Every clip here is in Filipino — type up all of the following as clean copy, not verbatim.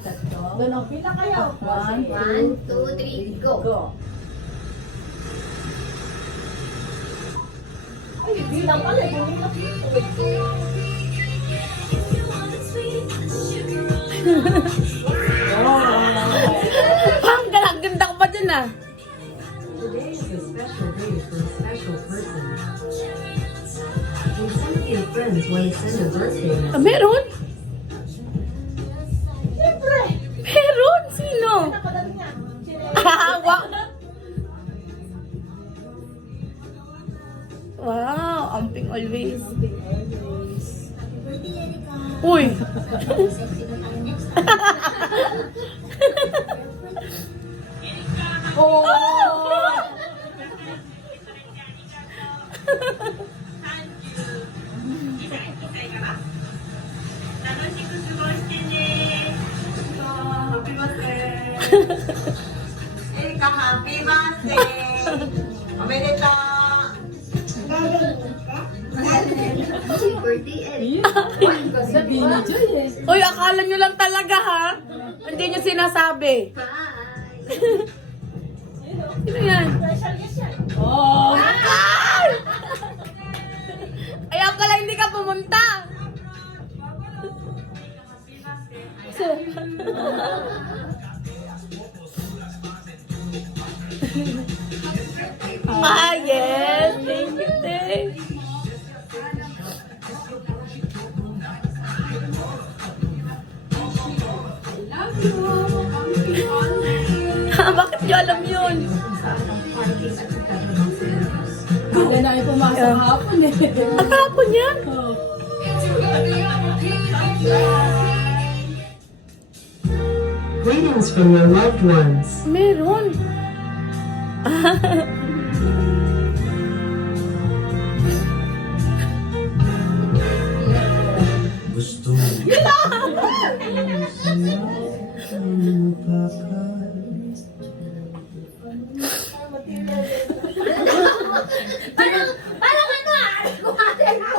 Ganun, pila kayo. 1, 2, 3, go! Ay, bilang pala. Bilang Pang, ganda ka pa dyan ah. Today is a special day for a special person. When some of your friends want to send a birthday Ah, message, meron? Siyempre. Meron? Sino? Napadal niya. Wow. Wow, amping always. Uy. Oh! Happy birthday! Erika, happy birthday! Omeleta! Birthday, Eric. Sabihin ni Joy eh. Uy, akala nyo lang talaga ha? Hindi nyo sinasabi. Hi! Sino yan? Special guest yan. Oh! Ay! Kaya pala hindi ka pumunta. Ah, yes. Thank you, thank you. Bakit nyo alam yun? Hindi na ay pumasok hapon eh. Ang hapon yan? Oh. greetings from your loved ones. Meron. Gusto Parang ano ah! Kumatin ko!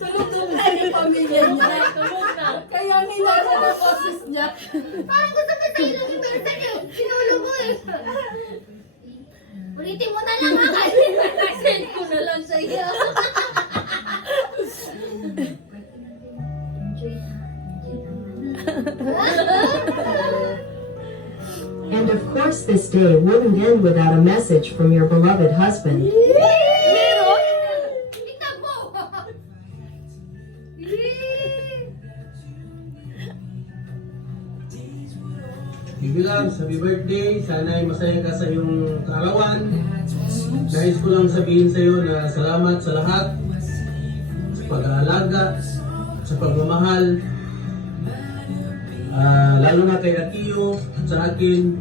Tulog-tulog na yung pamilya niya. Kaya hinala na boses niya. Parang gusto ko sa'yo lang yung minsan eh. Sinulo mo eh. Ulitin mo na lang ha kasi send ko na lang sa'yo. And of course, this day wouldn't end without a message from your beloved husband. Meron? Tignan mo! Bibilang, happy birthday. Sana ay masaya ka sa iyong kaarawan. Nais ko lang sabihin sa iyo na salamat sa lahat. Sa pag-aalaga, sa pagmamahal. Lalo na kay Atiyo, sa akin.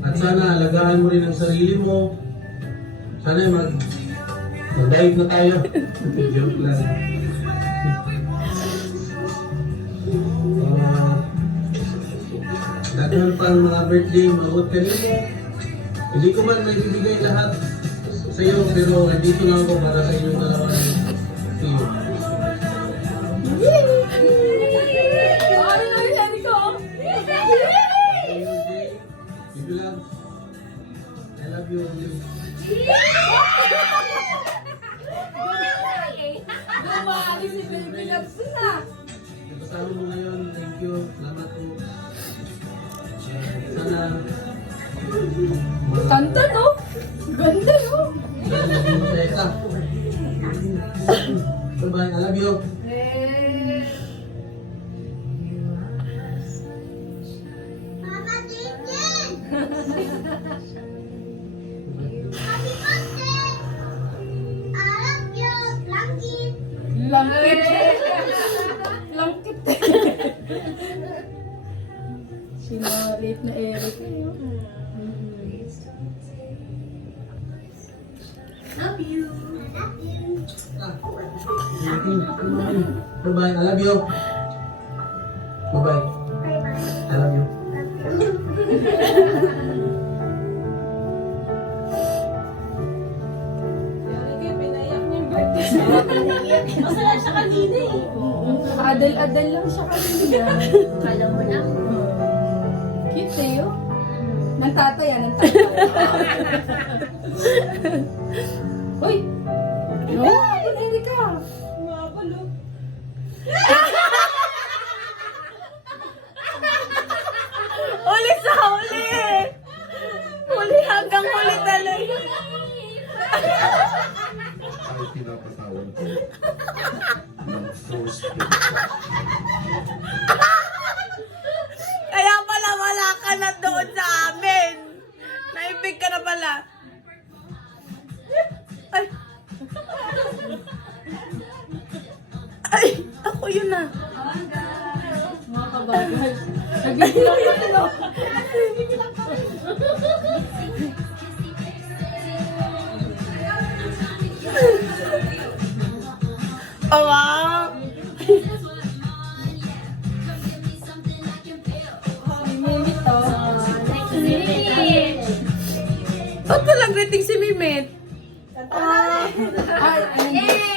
At sana alagaan mo rin ang sarili mo. Sana ay mag-dive na tayo. Joke lang. Daghan pang mga birthday, maabot ka nito. Hindi ko man may bibigay lahat sa iyo, pero andito lang ako para sa inyong dalawa ni Tiyo. Ano na yan ko? Baby love, I love you. Gumali si Baby Loves na. Kasama mo ngayon, thank you. Salamat po. Sana Kanta no? Ganda no? masaya ka. Bye-bye, I love you. Mama Jinjin! Happy birthday! I love you, Blanket! Langkit. Langkit. Sinarit na Eric. Love you! Love you! Bye-bye, I love you. Bye-bye, Bye-bye! I love you. Pinayak niya yung birthday siya. Masaya siya kanina eh. Adel-adel Model lang siya kanina. Kala mo lang. Cute eh, oh. Nang tatay, nang tatay. Uy! Oh, Erika! Mapalo. Huli sa huli! Huli hanggang huli talaga. Ay pinapatawan ko ng force Kaya pala wala ka na doon sa amin. Naibig ka na pala. Ay! Ay! Ako yun na. Mga kabagal. Nagbibilang ka na. Oh, wow! Minit to. Ba't walang rating si Mimit? Ay, ano?